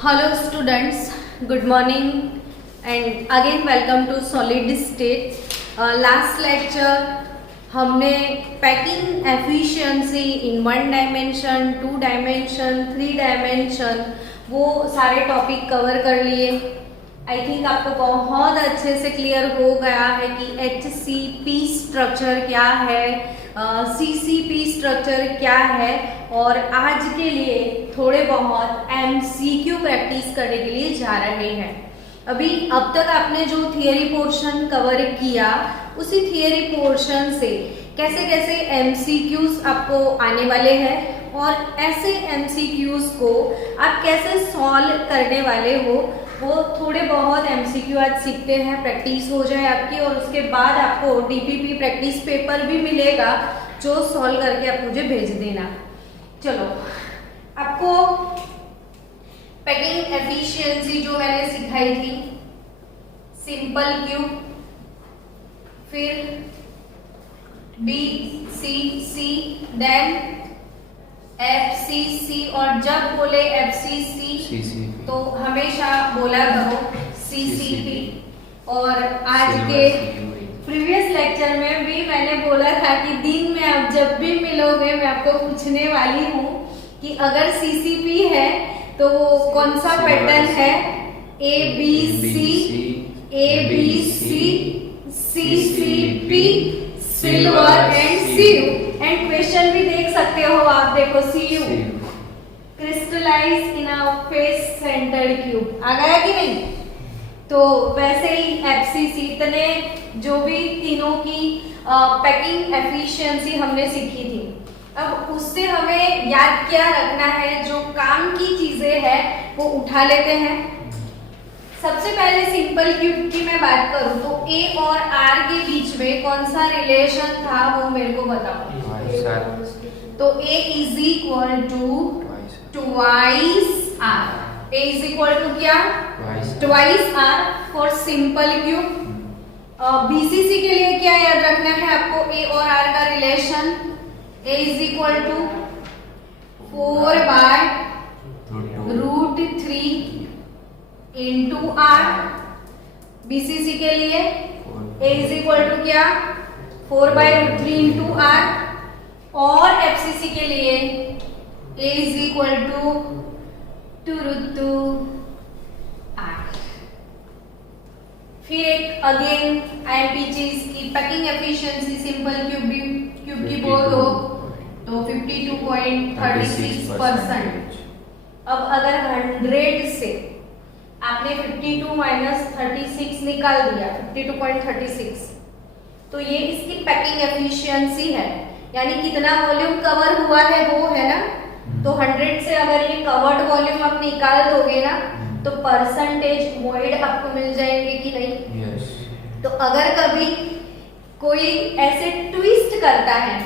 Hello students, good morning and again welcome to Solid State. Last lecture हमने packing efficiency इन 1 dimension, 2 dimension, 3 dimension वो सारे topic cover कर लिए। I think आपको बहुत अच्छे से क्लियर हो गया है कि HCP स्ट्रक्चर क्या है, CCP स्ट्रक्चर क्या है और आज के लिए थोड़े बहुत MCQ प्रैक्टिस करने के लिए जा रहे हैं। अभी अब तक आपने जो थियरी पोर्शन कवर किया उसी थियरी पोर्शन से कैसे कैसे MCQs आपको आने वाले हैं और ऐसे MCQs को आप कैसे सॉल्व करने वाले हो वो थोड़े बहुत MCQ आज सीखते हैं, प्रैक्टिस हो जाए आपकी और उसके बाद आपको DPP प्रैक्टिस पेपर भी मिलेगा जो सॉल्व करके आप मुझे भेज देना। चलो, आपको पैकिंग एफिशिएंसी जो मैंने सिखाई थी, सिंपल क्यूब, फिर BCC, देन FCC और जब बोले FCC तो हमेशा बोला करो CCP। और आज के प्रीवियस लेक्चर में भी मैंने बोला था कि दिन में आप जब भी मिलोगे मैं आपको पूछने वाली हूँ कि अगर CCP है तो कौन सा पैटर्न है, ABC, CCP, silver and CU। And question भी देख सकते हो आप, देखो CU crystallise in a face centred cube आ गया कि नहीं। तो वैसे ही FCC, इतने जो भी तीनों की पैकिंग एफिशिएंसी हमने सीखी थी। अब उससे हमें याद क्या रखना है, जो काम की चीजें हैं वो उठा लेते हैं। सबसे पहले सिंपल क्यूब की मैं बात करूं तो A और R के बीच में कौन सा रिलेशन था वो मेरे को बताओ। तो A is equal to twice R। A is equal to क्या, twice R for simple cube. BCC के लिए क्या याद रखना है आपको, A और R का relation A is equal to 4/√3 into R। BCC के लिए A इज इक्वल टू क्या, 4/√3 इंटू R। और FCC के लिए A is equal to 2√2 R। फिर एक अगेन IMP चीज की पैकिंग एफिशिएंसी सिंपल क्यूब की बोल दो तो 52.36%। अब अगर 100 से आपने 52 माइनस 36 निकाल दिया, 52.36, तो ये इसकी पैकिंग एफिशिएंसी है, यानी कितना वॉल्यूम कवर हुआ है वो है ना। तो 100 से अगर ये कवर्ड वॉल्यूम आप निकाल दोगे ना तो परसेंटेज वॉइड आपको मिल जाएंगे कि नहीं। तो अगर कभी कोई ऐसे ट्विस्ट करता है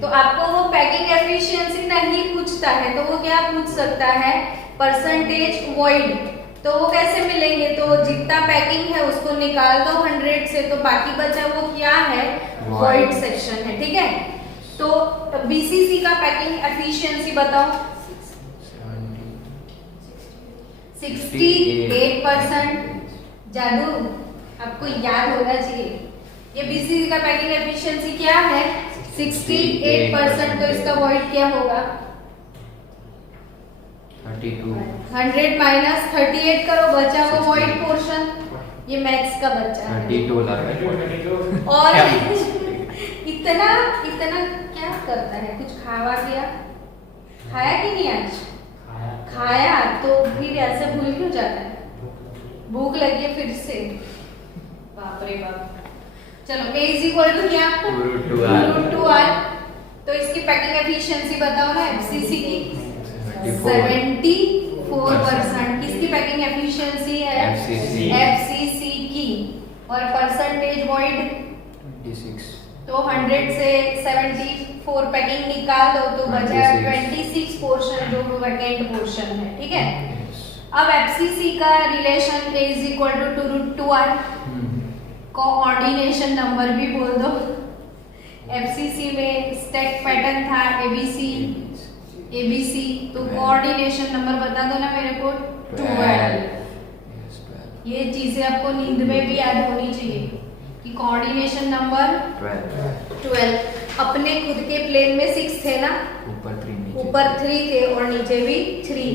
तो आपको वो पैकिंग एफिशिएंसी नहीं पूछता है, तो वो क्या पूछ सकता है, परसेंटेज वॉइड। तो वो कैसे मिलेंगे, तो जितना पैकिंग है उसको निकाल दो 100 से, तो बाकी बचा वो क्या है, वॉइड सेक्शन है। ठीक है, तो BCC का पैकिंग एफिशिएंसी बताओ, 68%। जादू आपको याद होना चाहिए, ये BCC का पैकिंग एफिशिएंसी क्या है, 68%। तो इसका वॉइड क्या होगा, 32। 100 माइनस 38 करो, बचा वो वॉइड पोर्शन, ये मैथ्स का बच्चा है। 32 लगा। और इतना क्या करता है, कुछ खावा पिया खाया कि नहीं आज, खाया तो फिर ऐसे भूल क्यों जाता है, भूख लगी है फिर से, बाप रे बाप। चलो A इज इक्वल टू क्या, 2√2R। तो इसकी पैकिंग एफिशिएंसी बताओ ना FCC की, 74%। किसकी पैकिंग एफिशिएंसी है, FCC की। और परसेंटेज वॉइड 26। तो 100 से 74 पैकिंग निकाल दो तो बचा 26 पोर्शन जो वैकेंट पोर्शन है। ठीक है, अब FCC का relation A is equal to 2√2R। Coordination number भी बोल दो। FCC में स्टैक पैटर्न था ABC, ABC। तो 12। कोऑर्डिनेशन नंबर बता दो ना मेरे को। 12। Yes, 12. ये चीजें आपको नींद में भी याद होनी चाहिए कि कोऑर्डिनेशन नंबर 12। अपने खुद के प्लेन में 6 थे ना, ऊपर 3 नीचे ऊपर 3 थे और नीचे भी 3।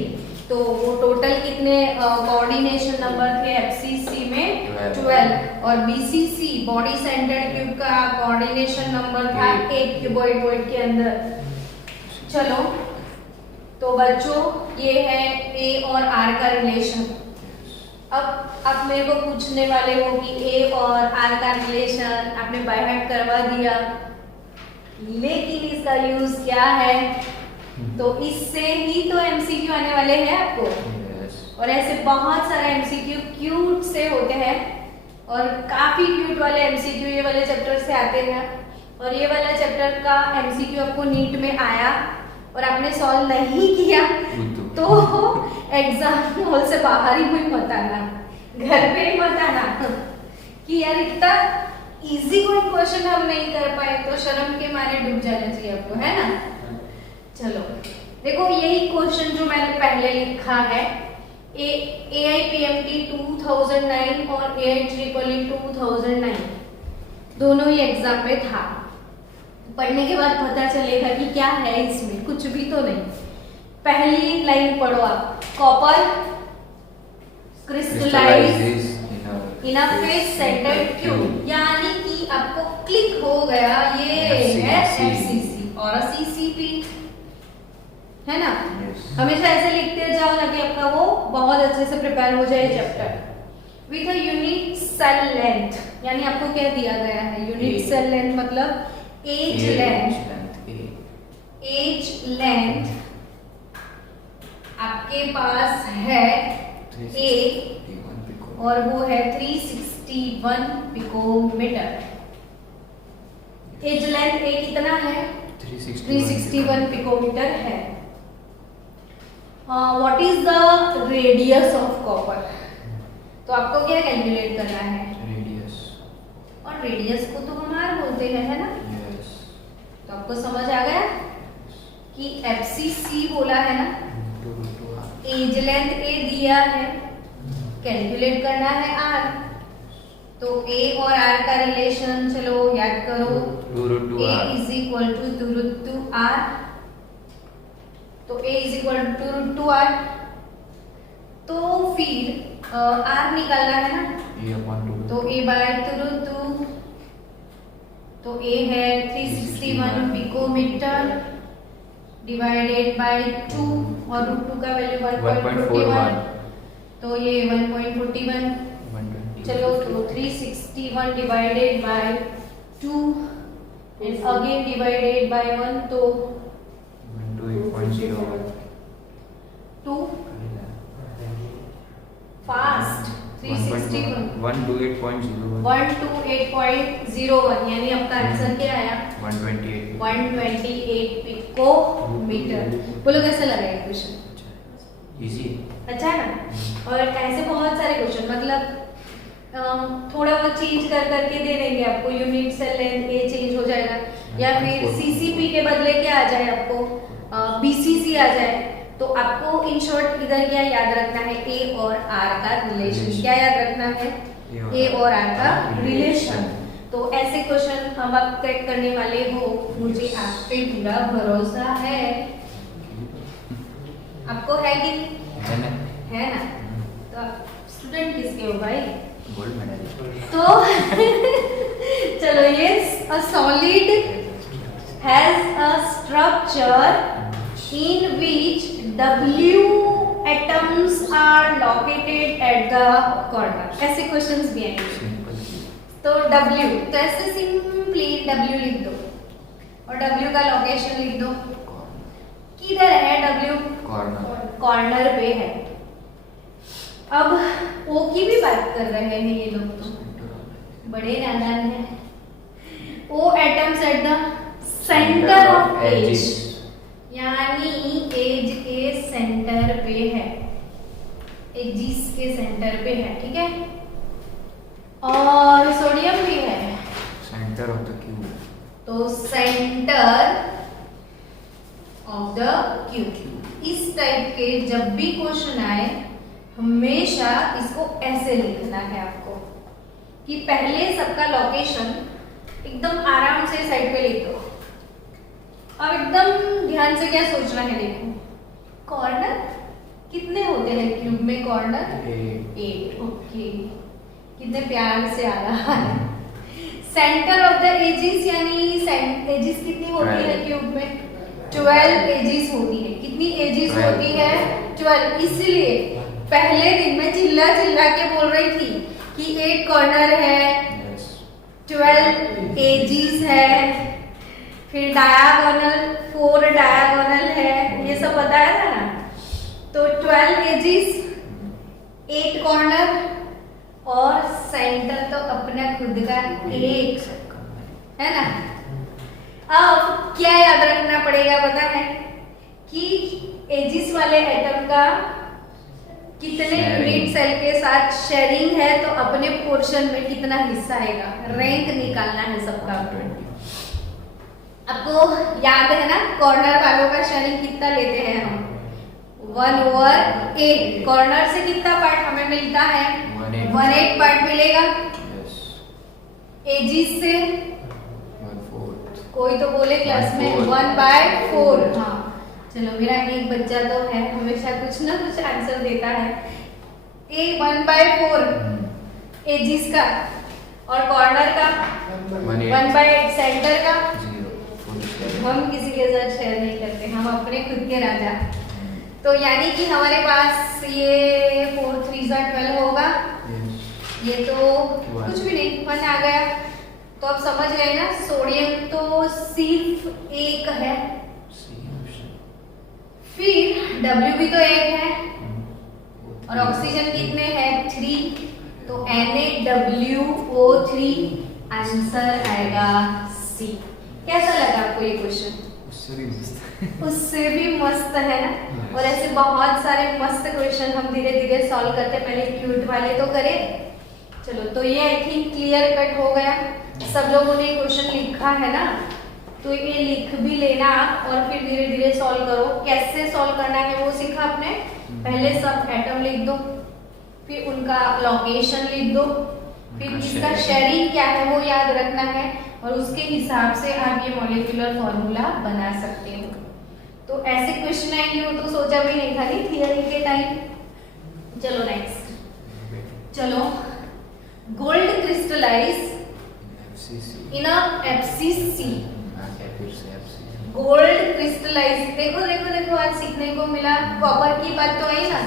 तो वो टोटल कितने कोऑर्डिनेशन नंबर थे एफसीसी में? 12। और बीसीसी बॉडी सेंटर्ड क्यूब का कोऑर्डिनेशन नंबर था 8 क्यूबॉइड वॉइड के अंदर। चलो तो बच्चों ये है ए और आर का रिलेशन। अब मेरे को पूछने वाले हो कि ए और आर का रिलेशन आपने बाय हार्ट करवा दिया, लेकिन इसका यूज क्या है? तो इससे ही तो एमसीक्यू आने वाले हैं आपको। Yes. और ऐसे बहुत सारे एमसीक्यू क्यूट से होते हैं और काफी क्यूट वाले एमसीक्यू ये वाले चैप्टर से आते हैं। और ये वाला चैप्टर का एमसीक्यू आपको नीट में आया और आपने सॉल्व नहीं किया तो एग्जाम हॉल से बाहर ही कोई मत आना, घर पे ही मत आना कि यार इतना इजी कोई क्वेश्चन हम नहीं कर पाए, तो शर्म के मारे डूब जाना चाहिए आपको, है ना। चलो देखो यही क्वेश्चन जो मैंने पहले लिखा है AIPMT 2009 और AIEEE 2009 दोनों ही एग्जाम में था। पढ़ने के बाद पता चलेगा कि क्या है इसमें, कुछ भी तो नहीं। पहली लाइन पढ़ो आप, copper crystallise in a face centred cube, यानी कि आपको क्लिक हो गया ये है FCC और CCP, है ना। हमेशा ऐसे लिखते जाओ ताकि आपका वो बहुत अच्छे से प्रिपेयर हो जाए chapter. With a unit cell length, यानी आपको क्या दिया गया है? यूनिट सेल लेंथ मतलब एज लेंथ आपके पास है A और वो है 361 पिकोमीटर। एज लेंथ A कितना है? 361 पिकोमीटर है। What is the radius of copper? तो आपको क्या कैलकुलेट करना है? रेडियस। और रेडियस को तो हम आर बोलते हैं, है ना। Yes. तो आपको समझ आ गया कि FCC बोला है ना, एज लेंथ A दिया है, कैलकुलेट करना है R। तो A और R का रिलेशन चलो याद करो, A is equal to R। तो A is equal to R। तो फिर R निकालना है ना, तो A बाय √2। तो A है 361 पिकोमीटर डिवाइडेड बाय 2 और √2 का वैल्यू 1.41, तो ये 1.41। चलो तो 361 divided by 2 and again divided by 1, तो 2 फास्ट 361 128.01, यानी आपका आंसर क्या आया? 128 पिकोमीटर। बोलो कैसा लगा ये क्वेश्चन? इजी अच्छा है ना। और ऐसे बहुत सारे क्वेश्चन, मतलब थोड़ा बहुत चेंज कर करके दे देंगे आपको। Unit cell length A change हो जाएगा, या फिर CCP के बदले क्या आ जाए आपको? BCC आ जाए। तो आपको इन शॉर्ट इधर क्या याद रखना है? A और R का रिलेशन। क्या याद रखना है? A और R का रिलेशन। तो ऐसे क्वेश्चन हम आप क्रैक करने वाले हो, मुझे आप पे पूरा भरोसा है। आपको है कि नहीं? है ना। तो आप स्टूडेंट किसके हो भाई? Gold medal. तो चलो, ये a solid has a structure in which W atoms are located at the corner। ऐसे क्वेश्चंस भी आएंगे। तो W, तो ऐसे सिंपली W लिख दो और W का लोकेशन लिख दो। किधर है W? कॉर्नर पे है। अब O की भी बात कर रहे हैं ये लोग, तो बड़े नादान हैं। O atoms at the center of edge, यानी एज के सेंटर पे है, एजिस के सेंटर पे है, ठीक है। और सोडियम भी है सेंटर ऑफ द क्यूब। तो सेंटर ऑफ द क्यूब। इस टाइप के जब भी क्वेश्चन आए हमेशा इसको ऐसे लिखना है आपको कि पहले सबका लोकेशन एकदम आराम से साइड पे लिख दो। अब एकदम ध्यान से क्या सोचना है, देखो कॉर्नर कितने होते हैं क्यूब में, कॉर्नर 8। ओके, कितने प्यार से आ रहा है। सेंटर ऑफ द एजिस यानी एजिस कितनी होती है क्यूब में, 12 एजिस होती है। कितनी एजिस होती है, 12। इसलिए पहले दिन में चिल्ला चिल्ला के बोल रही थी कि 8 कॉर्नर है, 12 एजिस है, फिर डायगोनल 4 डायगोनल है, ये सब बताया था ना। तो 12 एजिस, 8 कॉर्नर और सेंटर तो अपना खुद का एक है ना। अब क्या याद रखना पड़ेगा पता है कि एजिस वाले एटम का कितने यूनिट सेल के साथ शेयरिंग है, तो अपने पोर्शन में कितना हिस्सा आएगा, रैंक निकालना है सबका। आपको याद है ना कॉर्नर वालों का शेयरिंग कितना लेते हैं हम, 1/8। कॉर्नर से कितना पार्ट हमें मिलता है, 1/8 पार्ट मिलेगा। एजिस से 1/4। कोई तो बोले क्लास में 1/4। हाँ चलो, मेरा एक बच्चा तो है हमेशा कुछ ना कुछ आंसर देता है। 1/4 एजिस का, और कॉर्नर का 1/8, सेंटर का 0। हम किसी के साथ शेयर नहीं करते, हम अपने खुद के राजा। तो यानी कि हमारे पास ये 4 3 12 होगा। ये तो कुछ भी नहीं, 1 आ गया। तो अब समझ गए ना, सोडियम तो सिर्फ एक है, फिर W भी तो एक है, और ऑक्सीजन कितने हैं, 3। तो NaWO3 आंसर आएगा C। कैसा लगा आपको ये क्वेश्चन? उससे भी मस्त है ना। और ऐसे बहुत सारे मस्त क्वेश्चन हम धीरे धीरे सॉल्व करते हैं। पहले क्यूट वाले तो करें। चलो, तो ये आई थिंक क्लियर कट हो गया। सब लोगों ने क्वेश्चन लिखा है ना, तो ये लिख भी लेना और फिर धीरे धीरे सॉल्व करो। कैसे सॉल्व करना है वो सीखा आपने। पहले सब एटम लिख दो, फिर उनका लोकेशन लिख दो, फिर इसका शेयरिंग क्या है वो याद रखना है, और उसके हिसाब से आप ये मॉलिक्यूलर फॉर्मूला बना सकते हो। तो ऐसे क्वेश्चन आएंगे वो तो सोचा भी नहीं था नहीं थियरी के टाइम। चलो नेक्स्ट, चलो gold crystallise in a FCC। Gold crystallise, देखो देखो देखो, आज सीखने को मिला। कॉपर की बात तो आई ना,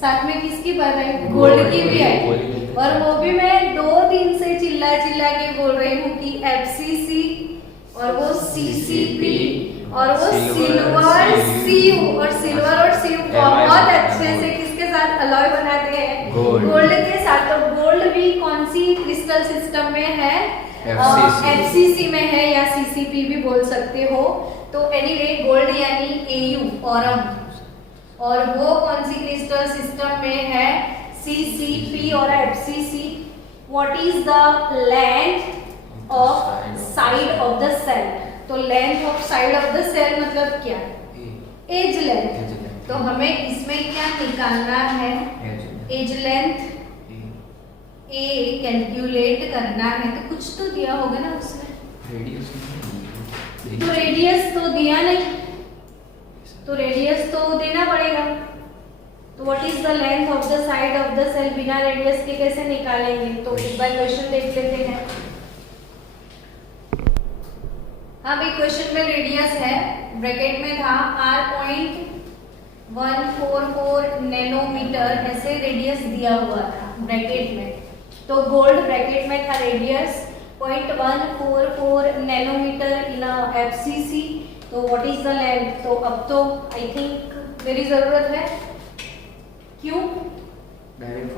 साथ में किसकी बात आई, गोल्ड की भी आई। और वो भी मैं 2 दिन से चिल्ला चिल्ला के बोल रही हूँ कि FCC और वो CCP और वो सिल्वर CU, और सिल्वर और CU बहुत अच्छे से किसके साथ अलॉय बनाते हैं, गोल्ड के साथ। तो गोल्ड भी कौन सी क्रिस्टल सिस्टम में है, FCC में है, या CCP भी बोल सकते हो। तो एनीवे गोल्ड यानी AU ऑरम, और वो कौन सी क्रिस्टल सिस्टम में है, CCP और FCC। What is the length of side of the cell. तो length of side of the cell मतलब क्या, एज लेंथ। तो हमें इसमें क्या निकालना है, एज लेंथ A कैलकुलेट करना है। तो कुछ तो दिया होगा ना उसमें, तो रेडियस तो दिया नहीं, तो रेडियस तो देना पड़ेगा। तो what is the length of the side of the cell, बिना रेडियस के कैसे निकालेंगे। तो एक बार क्वेश्चन देख लेते हैं। हाँ भाई, क्वेश्चन में रेडियस है, ब्रैकेट में था R.144 नैनोमीटर, ऐसे रेडियस दिया हुआ था ब्रैकेट में। तो गोल्ड ब्रैकेट में था रेडियस 0.144 नैनोमीटर इन FCC। तो व्हाट इज द लेंथ। तो अब तो आई थिंक मेरी जरूरत है, क्यों, डायरेक्ट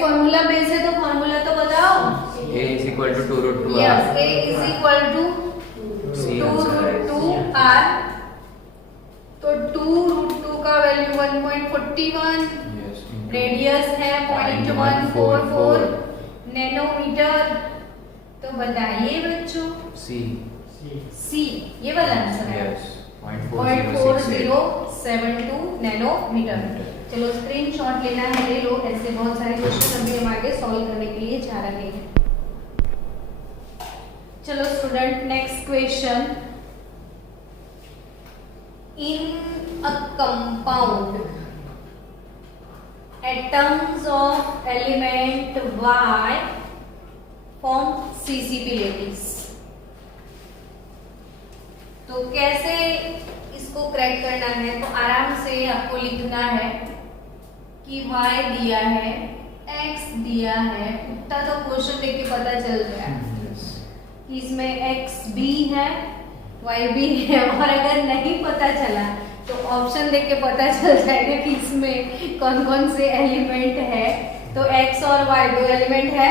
फॉर्मूला बेस है। तो फॉर्मूला तो बताओ। A is equal to 2√2R। Yes, A is equal to 2√2R। तो 2√2 का वैल्यू 1.41, रेडियस है 0.144 नैनोमीटर। तो बताइए बच्चों, C। C ये वाला आंसर है। 0.4072 नैनोमीटर। चलो स्क्रीनशॉट लेना है, ले लो। ऐसे बहुत सारे क्वेश्चन अभी हम आगे सॉल्व करने के लिए जा रहे हैं। चलो student, next question. In a compound atoms of element Y form CCP lattice। तो कैसे इसको क्रैक करना है? तो आराम से आपको लिखना है कि Y दिया है, X दिया है। उतना तो क्वेश्चन देख के पता चल गया कि इसमें X भी है, Y भी है। और अगर नहीं पता चला तो ऑप्शन देख के पता चल जाएगा कि इसमें कौन कौन से एलिमेंट है। तो X और Y दो एलिमेंट है।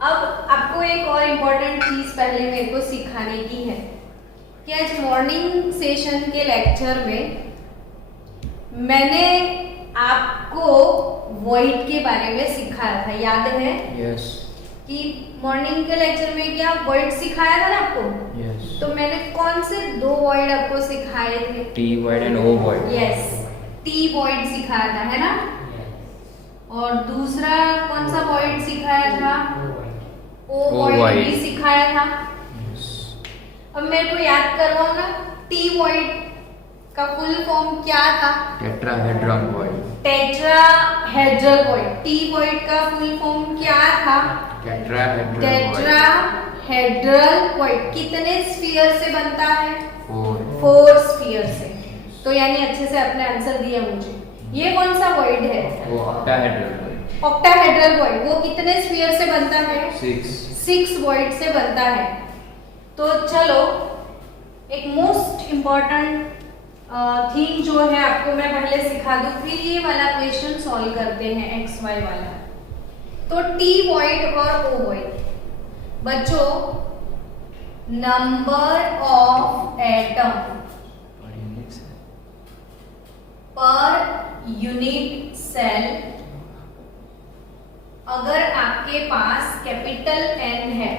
अब आपको एक और इम्पोर्टेंट चीज पहले मेरे को सिखाने की है कि आज मॉर्निंग सेशन के लेक्चर में मैंने आपको वॉइड के बारे में सिखाया था, याद है? यस। कि मॉर्निंग के लेक्चर में क्या वॉइड सिखाया था ना आपको? यस। तो मैंने कौन से दो वॉइड आपको सिखाए थे? T void and O void। Yes, T void सिखाया था, है ना? और दूसरा कौन सा वॉइड सिखाया था? O वॉइड भी सिखाया था। अब मेरे को याद करवाओ ना, T वॉइड का फुल फॉर्म क्या था? Tetrahedral void। Tetrahedral void. T void का फुल फॉर्म क्या था? Tetrahedral void. कितने स्फीयर से बनता है? 4 स्फीयर से। तो यानी अच्छे से आपने आंसर दिया मुझे। ये कौन सा वॉइड है? वो ऑक्टाहेड्रल void। Octahedral void. वो कितने स्फीयर से बनता है? 6 वॉइड से बनता है। तो चलो, एक मोस्ट इम्पोर्टेंट थिंग जो है आपको मैं पहले सिखा दूं, फिर ये वाला क्वेश्चन सॉल्व करते हैं, XY वाला। तो T वॉइड और O वॉइड। बच्चों, नंबर ऑफ एटम पर यूनिट सेल, अगर आपके पास कैपिटल N है,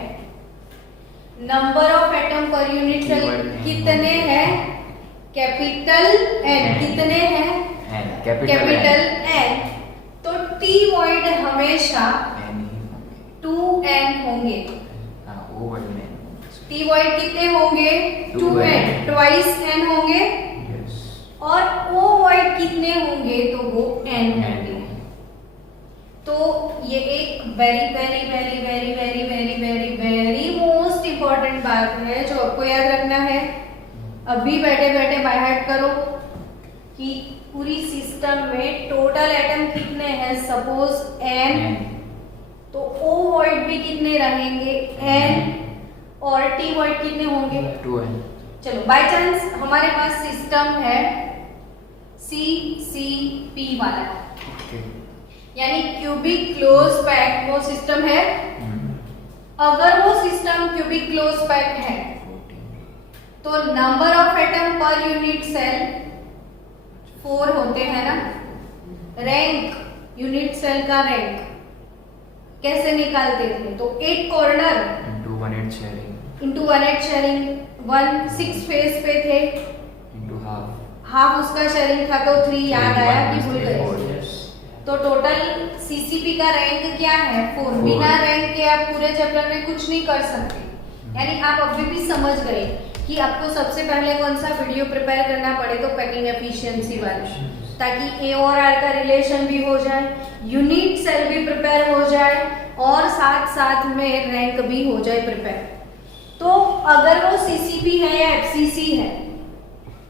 नंबर ऑफ एटम पर यूनिट सेल कितने हैं? कैपिटल N कितने हैं? Capital N। तो T वॉइड हमेशा 2N होंगे। T वॉइड कितने होंगे? 2N, ट्वाइस N होंगे। और O वॉइड कितने होंगे? तो वो N होंगे। तो ये एक very very very very very very very very most important बात है जो आपको याद रखना है। अभी बैठे बैठे बाय हार्ट करो कि पूरी सिस्टम में टोटल एटम कितने हैं? सपोज N, तो O वॉइड भी कितने रहेंगे? N। और T वॉइड कितने होंगे? 2N। चलो, बाय चांस हमारे पास सिस्टम है CCP वाला, यानी क्यूबिक क्लोज पैक वो सिस्टम है। अगर वो सिस्टम क्यूबिक क्लोज पैक है तो नंबर ऑफ एटम पर यूनिट सेल 4 होते हैं ना। रैंक, यूनिट सेल का रैंक कैसे निकालते थे? तो 8 कॉर्नर इनटू 1/8 शेयरिंग, 1 6 फेस पे थे, इनटू हाफ उसका शेयरिंग था, तो 3 याद आया कि भूल गए। तो टोटल सीसीपी का रैंक क्या है? 4। बिना रैंक के आप पूरे चैप्टर में कुछ नहीं कर सकते। यानी आप अभी भी समझ गए कि आपको सबसे पहले कौन सा वीडियो प्रिपेयर करना पड़े, तो पैकिंग एफिशिएंसी वाला, ताकि ए और आर का रिलेशन भी हो जाए, यूनिट सेल भी प्रिपेयर हो जाए और साथ साथ में रैंक भी हो जाए प्रिपेयर। तो अगर वो सीसीपी है या एफसीसी है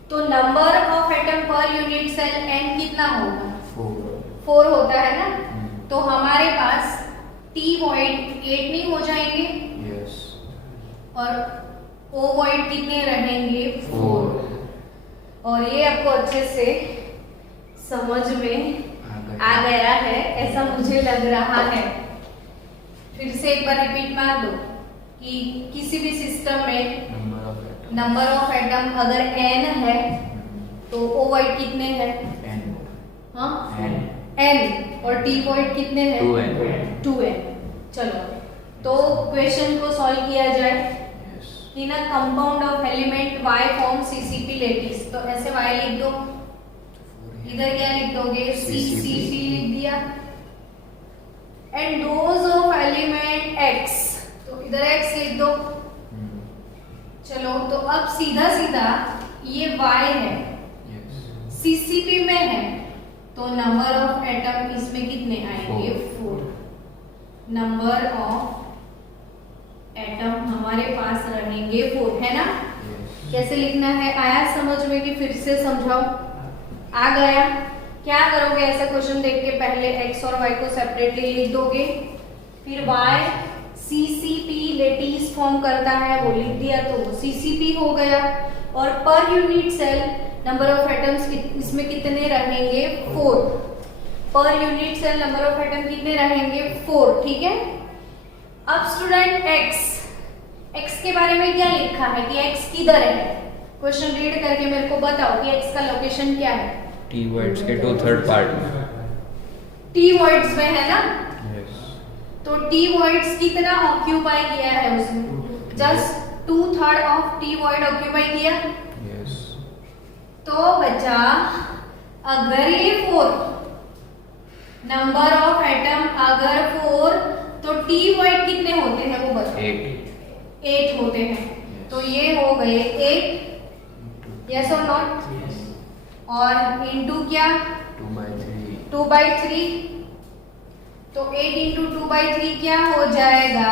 तो नंबर ऑफ एटम पर यूनिट सेल एन कितना होगा? 4 होता है ना। तो हमारे पास T वॉइड 8 नहीं हो जाएंगे? यस। और O वॉइड कितने रहेंगे? 4। और ये आपको अच्छे से समझ में आ गया है, ऐसा मुझे लग रहा है। फिर से एक बार रिपीट मार दो कि किसी भी सिस्टम में नंबर ऑफ एटम अगर n है तो O वॉइड कितने हैं? हाँ, n। और T वॉइड कितने हैं? 2n। चलो, तो क्वेश्चन को सॉल्व किया जाए। In a compound of element y form CCP lattice. तो ऐसे y लिख दो, इधर क्या लिख दोगे CCP लिख दिया। And those of element x, तो इधर x लिख दो। चलो तो अब सीधा सीधा ये y है, CCP में है, तो नंबर ऑफ एटम इसमें कितने आएंगे 4। नंबर ऑफ एटम हमारे पास रहेंगे 4, है ना। कैसे लिखना है आया समझ में कि फिर से समझाओ? आ गया? क्या करोगे ऐसा क्वेश्चन देख के? पहले x और y को सेपरेटली लिख दोगे, फिर y CCP लेटिस फॉर्म करता है वो लिख दिया तो CCP हो गया। और per unit cell number of atoms इसमें कितने रहेंगे 4। Per unit cell number of atom कितने रहेंगे 4, ठीक है। अब स्टूडेंट x के बारे में क्या लिखा है कि x किधर है? क्वेश्चन रीड करके मेरे को बताओ कि x का लोकेशन क्या है। T वर्ड्स के 2/3 पार्ट T वर्ड्स में है ना, यस। तो T वर्ड्स कितना ऑक्यूपाई किया है उसने? Just 2/3 of T word occupy किया। यस। तो बचा अगर ये 4 नंबर ऑफ एटम अगर 4 तो T वर्ड कितने होते हैं वो बताओ? 8 होते हैं। तो ये हो गए 8, यस और नॉट? और इनटू क्या 2/3, तो 8 इंटू 2/3 क्या हो जाएगा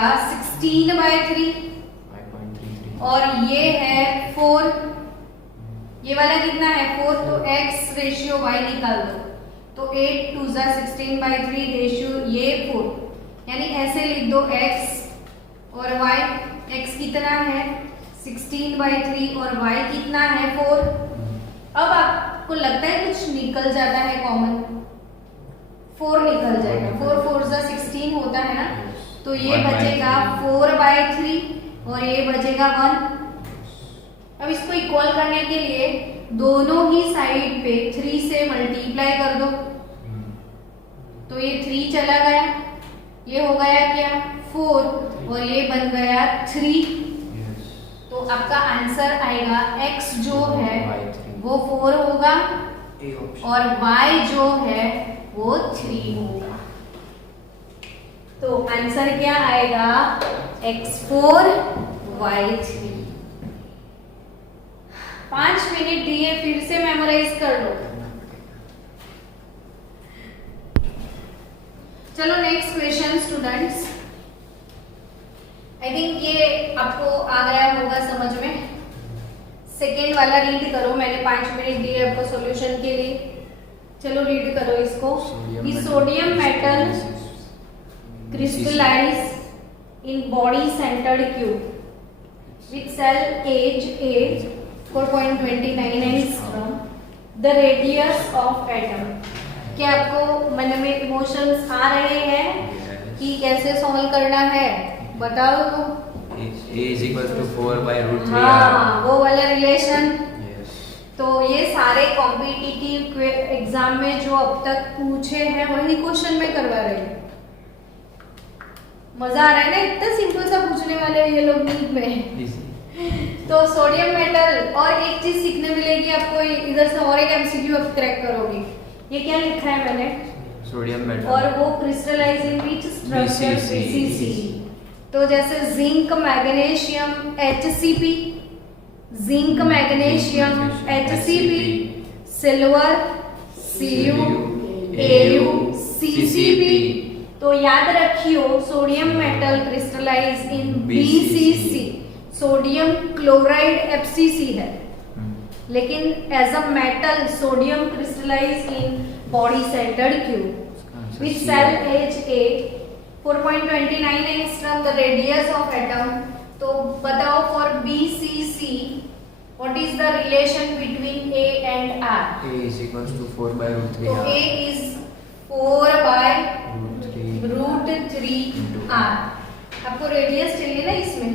16/3। 5.33 और ये है 4, ये वाला कितना है 4, तो x रेशियो y निकाल दो, तो 8 2 जा 16/3 रेशियो ये 4, यानी ऐसे लिख दो x और y। x कितना है 16/3 और y कितना है 4। अब आपको लगता है कुछ निकल जाता है कॉमन? 4 निकल जाएगा, 4 4 जा 16 होता है ना, तो ये बचेगा 4/3 और ये बचेगा 1। अब इसको इक्वल करने के लिए दोनों ही साइड पे 3 से मल्टीप्लाई कर दो, तो ये 3 चला गया, ये हो गया क्या 4 और ये बन गया 3। तो आपका आंसर आएगा x जो है वो 4 होगा और y जो है वो 3 होगा। तो आंसर क्या आएगा x4 y3। 5 मिनट दिए, फिर से मेमोराइज कर लो। चलो next question students. I think ये आपको आ गया होगा समझ में। सेकेंड वाला रीड करो, मैंने 5 मिनट दिए आपको सॉल्यूशन के लिए। चलो रीड करो इसको। Sodium metal crystallise in body centred cube with cell edge 4.29 angstrom, the radius of atom. क्या आपको मन में इमोशंस आ रहे हैं कि कैसे सॉल्व करना है? बताओ तो। A is equal to 4/√3r। हाँ, वो वाला रिलेशन। यस। तो ये सारे कॉम्पिटिटिव एग्जाम में जो अब तक पूछे हैं वही क्वेश्चन में करवा रहे हैं। मजा आ रहा है ना, इतना सिंपल सा पूछने वाले हैं ये लोग नीट में। तो सोडियम मेटल, और एक चीज सीखने मिलेगी आपको इधर से, और एक एमसीक्यू आप क्रैक करोगे। ये क्या लिखा है मैंने? Sodium metal. और वो crystallise in which structure? BCC। तो जैसे zinc magnesium HCP, zinc magnesium HCP, silver Cu, Au, CCP। तो याद रखियो sodium metal crystallise in BCC, sodium chloride FCC है, लेकिन as a metal sodium crystallise in body centred cube with cell edge 4.29 angstrom, the radius of atom. तो बताओ for BCC what is the relation between A and R? A is equal to 4/√3r। तो A is 4/√3r। आपको radius चाहिए ना इसमें,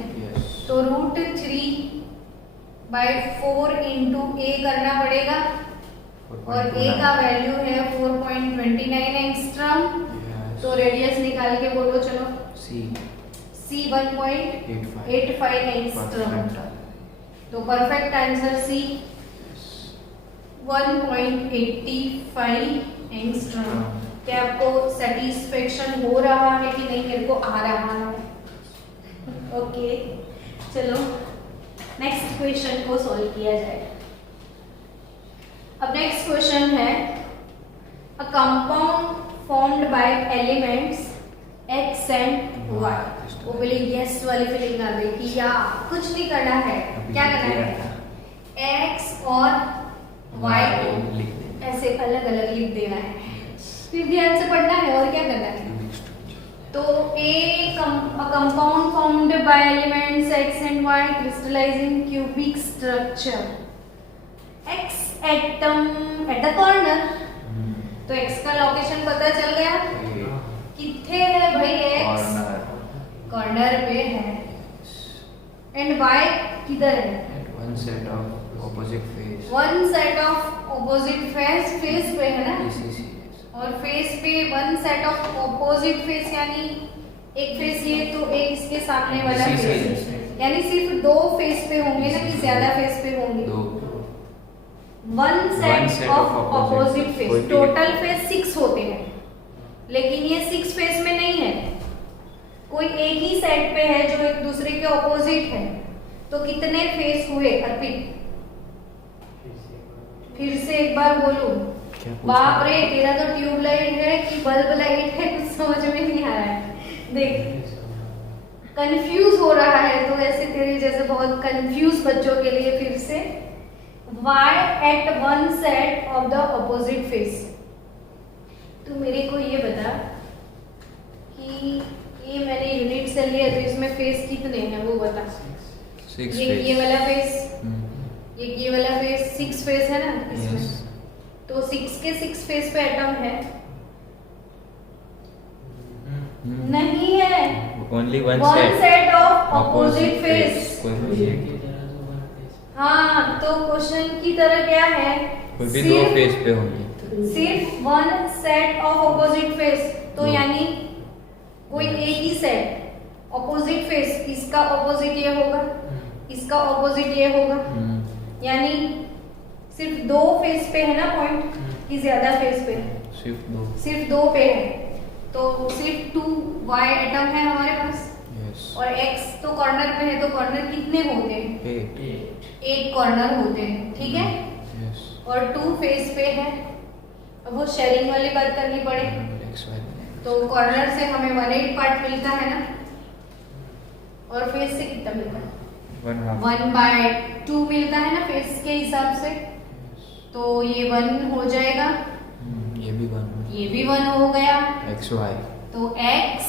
तो √3/4 into A करना पड़ेगा, और A का वैल्यू है 4.29 एंगस्ट्रॉम। तो रेडियस निकाल के बोलो चलो। C C 1.85 angstrom. तो परफेक्ट आंसर C 1.85 एंगस्ट्रॉम। क्या आपको सेटिस्फेक्शन हो रहा है कि नहीं? मेरे को आ रहा है। ओके, चलो नेक्स्ट क्वेश्चन को सॉल्व किया जाए। अब नेक्स्ट क्वेश्चन है a compound formed by elements x and y। वो बोले यस वाली फीलिंग आ गई कि या कुछ नहीं करना है। क्या करना है? x और y को ऐसे अलग अलग लिख देना है, फिर ध्यान से पढ़ना है और क्या करना है। तो a compound formed by elements x and y crystallizing cubic structure, x atom at the corner। तो x का लोकेशन पता चल गया, किथे है भाई x? कॉर्नर पे है। एंड y किधर है? One set of opposite face. One set of opposite face पे है ना, BCC। और फेस पे one set of opposite face, यानी एक फेस ये तो एक इसके सामने वाला फेस, यानी सिर्फ दो फेस पे होंगे ना कि ज्यादा फेस पे होंगे? दो। One set of opposite face. Total face 6 होते हैं, लेकिन ये 6 फेस में नहीं है, कोई एक ही सेट पे है जो एक दूसरे के ऑपोजिट है। तो कितने फेस हुए अर्पित? फिर से एक बार बोलूं। बाप रे, तेरा तो ट्यूबलाइट है कि बल्ब लाइट है, कुछ समझ में नहीं आ रहा है। देख, कंफ्यूज हो रहा है तो ऐसे तेरे जैसे बहुत कंफ्यूज बच्चों के लिए फिर से y at one set of the opposite face। तू मेरे को ये बता कि ये मैंने यूनिट से लिया तो इसमें फेस कितने हैं वो बता। ये वाला फेस, ये वाला फेस 6 फेस है ना इसमें। तो 6 के 6 फेस पे एटम है? नहीं है, only one set of opposite face. हाँ, तो क्वेश्चन की तरह क्या है? कोई भी दो फेस पे होंगे, सिर्फ one set of opposite face. तो यानी कोई एक ही सेट ऑपोजिट फेस, इसका ऑपोजिट ये होगा, इसका ऑपोजिट ये होगा, यानी सिर्फ दो फेस पे है ना पॉइंट, कि ज्यादा फेस पे? सिर्फ दो पे है। तो सिर्फ 2y एटम है हमारे पास। और x तो कॉर्नर पे है, तो कॉर्नर कितने होते हैं? 8 कॉर्नर होते हैं, ठीक है। और 2 फेस पे है। अब वो शेयरिंग वाली बात करनी पड़ेगी, तो कॉर्नर से हमें 1/8 पार्ट मिलता है ना, और फेस से कितना मिलता है? 1/2 मिलता है ना फेस के हिसाब से। तो ये 1 हो जाएगा, ये भी 1, ये भी 1 हो गया। x y। तो x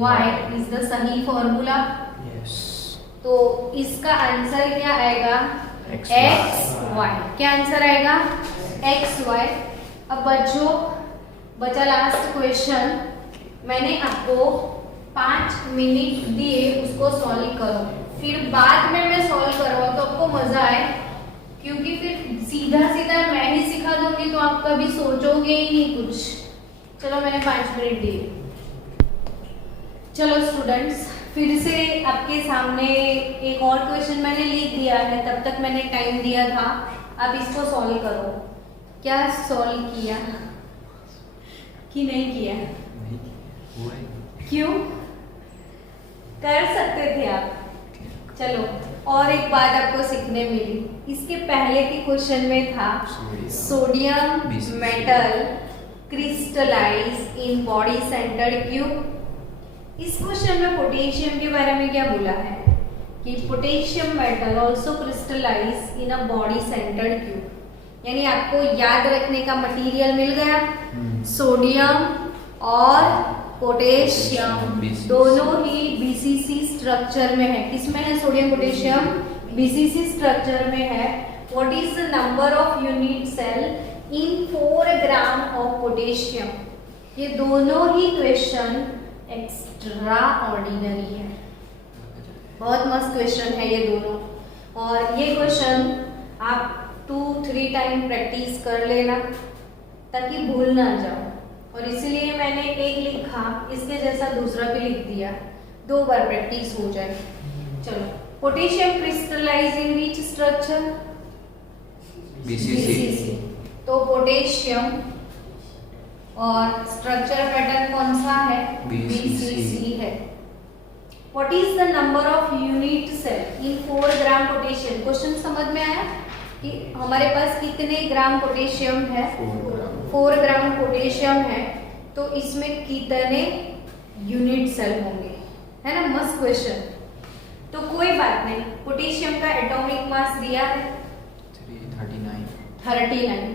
y इज द सही फॉर्मूला। तो इसका आंसर क्या आएगा? x y। क्या आंसर आएगा? x y। अब बचा लास्ट क्वेश्चन। मैंने आपको 5 मिनट दिए, उसको सॉल्व करो। फिर बाद में मैं सॉल्व करवाऊं तो आपको मजा आए, क्योंकि फिर सीधा मैं ही सिखा दूंगी तो आप कभी सोचोगे ही नहीं कुछ। चलो, मैंने 5 मिनट दिए। चलो स्टूडेंट्स, फिर से आपके सामने एक और क्वेश्चन मैंने लिख दिया है, तब तक मैंने टाइम दिया था। अब इसको सॉल्व करो। क्या सॉल्व किया कि नहीं किया? क्यों? कर सकते थे आप। चलो, और एक बात आपको सीखने मिली। इसके पहले के क्वेश्चन में था sodium metal crystallise in body centred cube. इस क्वेश्चन में पोटेशियम के बारे में क्या बोला है कि potassium metal also crystallise in a body centred cube. यानी आपको याद रखने का मटेरियल मिल गया। सोडियम और पोटेशियम दोनों ही बीसीसी स्ट्रक्चर में है। किसमें है? सोडियम पोटेशियम बीसीसी स्ट्रक्चर में है। What is the number of unit cell in 4 gram of potassium? ये दोनों ही क्वेश्चन एक्स्ट्रा ऑर्डिनरी है। बहुत मस्त क्वेश्चन है ये दोनों, और ये क्वेश्चन आप 2-3 टाइम प्रैक्टिस कर लेना ताकि भूल ना जाओ। और इसीलिए मैंने एक लिखा, इसके जैसा दूसरा भी लिख दिया। 2 बार प्रैक्टिस हो जाए। चलो, potassium crystallize in which structure? BCC। तो पोटेशियम और स्ट्रक्चर पैटर्न कौन सा है? BCC है। What is the number of unit cell in 4 gram potassium? Question समझ में आया कि हमारे पास कितने ग्राम पोटेशियम है? 4 ग्राम पोटेशियम है, तो इसमें कितने यूनिट सेल होंगे, है ना? मस्त क्वेश्चन। तो कोई बात नहीं, पोटेशियम का एटॉमिक मास दिया है 39।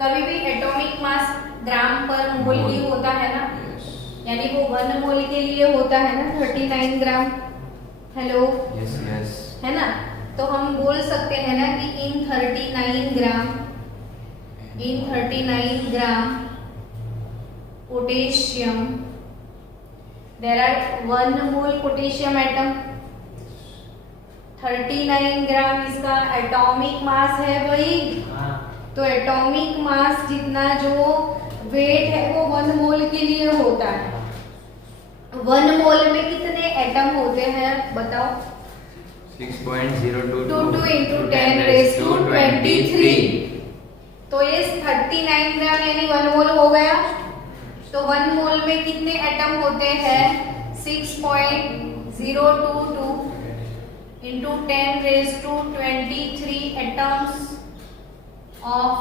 कभी भी एटॉमिक मास ग्राम पर मोल ही होता है ना, यानी वो 1 मोल के लिए होता है ना 39 ग्राम। हेलो, यस है ना? तो हम बोल सकते हैं ना कि in 39 gram potassium there are 1 mole potassium atom. 39 gram इसका एटॉमिक मास है भाई। तो एटॉमिक मास जितना जो वेट है वो 1 मोल के लिए होता है। 1 मोल में कितने एटम होते हैं बताओ? 6.022 into 10 raised to 23। तो ये 39 ग्राम यानी 1 मोल हो गया। तो 1 मोल में कितने एटम होते हैं? 6.022 into 10 raised to 23 atoms of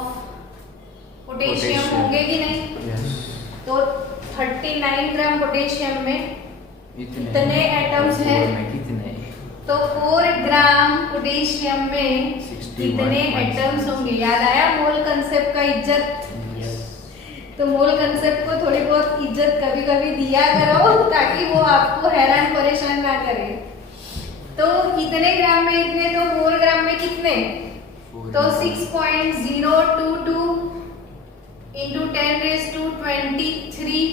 potassium होंगे कि नहीं? तो 39 ग्राम पोटेशियम में कितने एटम्स हैं? तो 4 ग्राम पोटेशियम में कितने एटम्स होंगे? याद आया मोल कंसेप्ट का इज्जत? तो मोल कंसेप्ट को थोड़ी बहुत इज्जत कभी कभी दिया करो ताकि वो आपको हैरान परेशान ना करे। तो कितने ग्राम में इतने? तो 4 ग्राम में कितने? तो 6.022 into 10 raised to 23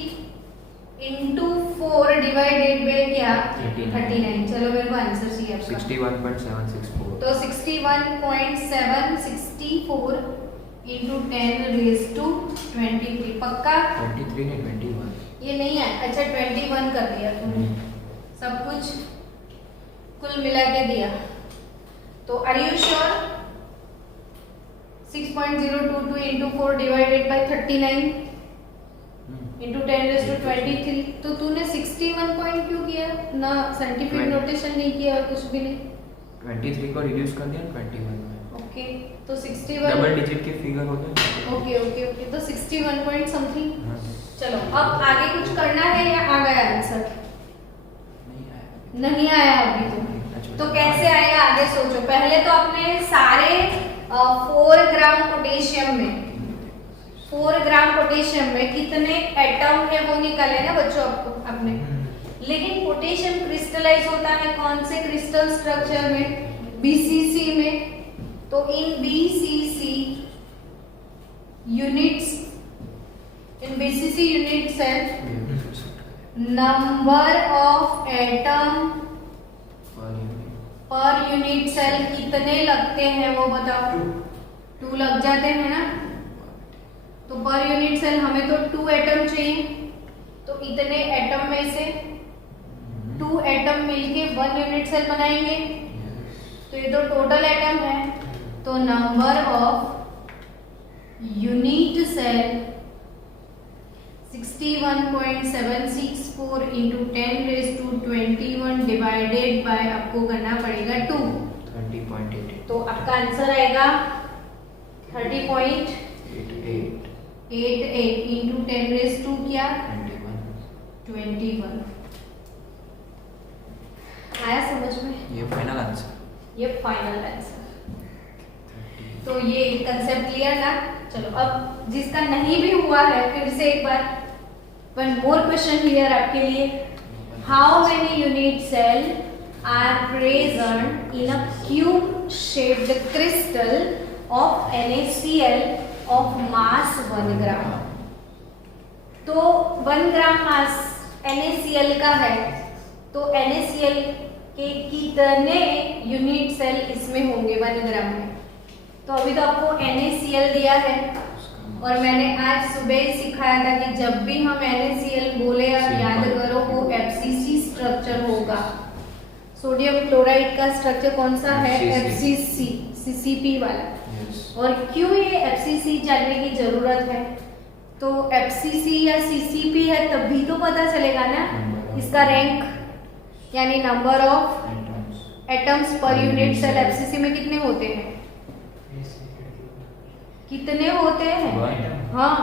into 4 divided by क्या? 39। चलो मेरे को आंसर चाहिए आपका। 61.764। तो 61.764 into 10 raised to 23। पक्का? 23 नहीं 21। ये नहीं है। अच्छा 21 कर दिया तुमने, सब कुछ कुल मिला के दिया। तो are you sure? 6.022 into 4 divided by 39 into 10 raised to 23। तो तूने 61 पॉइंट क्यों किया? ना साइंटिफिक नोटेशन नहीं किया, कुछ भी नहीं। 23 को रिड्यूस कर दिया 21 में। ओके, तो 61 डबल डिजिट के फिगर होते हैं। ओके ओके ओके, तो 61 पॉइंट समथिंग। चलो अब आगे कुछ करना है या आ गया आंसर? नहीं आया अभी तो कैसे आएगा आगे सोचो। पहले तो आपने सारे 4 ग्राम पोटेशियम में कितने एटम है वो निकाले ना बच्चों आपको आपने। लेकिन पोटेशियम क्रिस्टलाइज होता है कौन से क्रिस्टल स्ट्रक्चर में? बीसीसी में। तो in BCC units cell number of atom पर यूनिट सेल कितने लगते हैं वो बताओ? 2 लग जाते हैं ना। तो पर यूनिट सेल हमें तो 2 एटम चाहिए। तो इतने एटम में से 2 एटम मिलके 1 यूनिट सेल बनाएंगे। तो ये तो टोटल एटम है। तो number of unit cell 61.764 into 10 raised to 21 divided by आपको करना पड़ेगा 2। 30.88। तो आपका आंसर आएगा 30.88 into 10 raised to क्या? 21। आया समझ में? ये फाइनल आंसर। ये फाइनल आंसर। तो ये कंसेप्ट क्लियर ना? चलो अब जिसका नहीं भी हुआ है फिर से एक बार वन मोर क्वेश्चन हियर आपके लिए। How many unit cell are present in a cube shaped crystal of NaCl of mass 1 gram? तो 1 ग्राम मास NaCl का है, तो NaCl के कितने यूनिट सेल इसमें होंगे 1 ग्राम में? तो अभी तो आपको NaCl दिया है, और मैंने आज सुबह ही सिखाया था कि जब भी हम NaCl बोले आप याद करो वो FCC स्ट्रक्चर होगा। सोडियम क्लोराइड का स्ट्रक्चर कौन सा है? FCC, CCP वाला। Yes. और क्यों ये FCC जानने की जरूरत है? तो FCC या CCP है तभी तो पता चलेगा ना इसका रैंक यानी number of Atoms. Atoms per unit cell. FCC में कितने होते हैं? कितने होते हैं? One. हाँ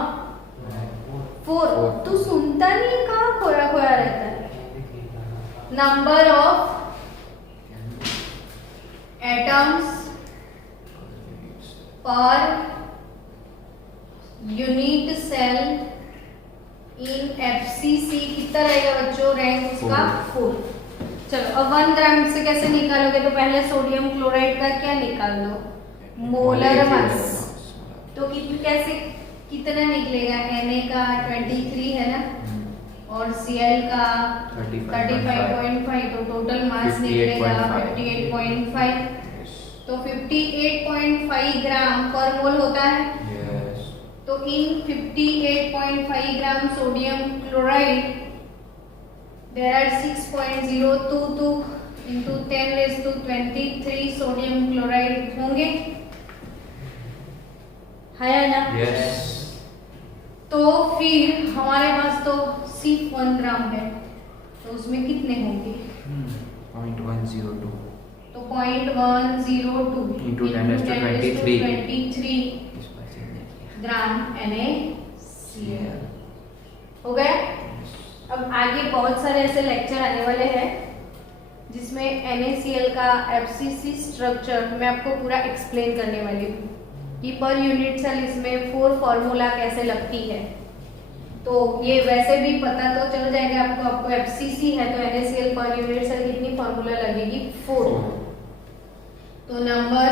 4। तू सुनता नहीं, कहाँ खोया खोया रहता है? Number of atoms per unit cell in FCC कितना रहेगा बच्चों? रैंक उसका 4। चलो अब 1 ग्राम से कैसे निकालोगे? तो पहले सोडियम क्लोराइड का क्या निकाल दो? Molar mass. तो कैसे कितना निकलेगा? Na का 23 है ना, और Cl का 35.5, तो टोटल मास निकलेगा 58.5। तो 58.5 ग्राम पर मोल होता है। Yes. तो in 58.5 gram sodium chloride there are 6.022 into 10⁻23 sodium chloride होंगे, है ना? Yes. तो फिर हमारे पास तो सिर्फ 1 ग्राम है, तो उसमें कितने होंगे? 0.102 तो 0.102 into 10⁻23 ग्राम NaCl हो गया। अब आगे बहुत सारे ऐसे लेक्चर आने वाले हैं जिसमें NaCl का FCC स्ट्रक्चर मैं आपको पूरा एक्सप्लेन करने वाली हूँ कि पर यूनिट सेल इसमें 4 फॉर्मूला कैसे लगती है। तो ये वैसे भी पता तो चल जाएगा आपको FCC है तो NaCl पर यूनिट सेल कितनी फॉर्मूला लगेगी? 4। तो नंबर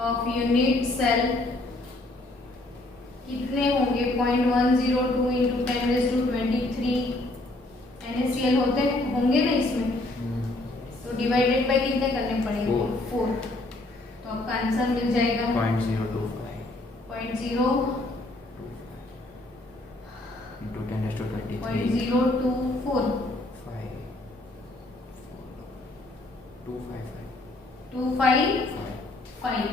ऑफ यूनिट सेल कितने होंगे? 0.102 into 10⁻23 NaCl होंगे ना इसमें, तो डिवाइडेड बाय कितने करने पड़ेंगे? 4। तो आपका आंसर मिल जाएगा 0.025 into 10⁻23 0.024 255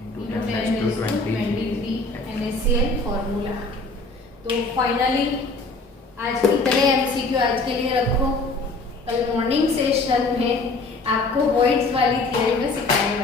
into into 10⁻23 NaCl formula. तो फाइनली आज इतने MCQ आज के लिए रखो, कल मॉर्निंग सेशन में आपको वॉइड्स वाली थियरी में सिखाने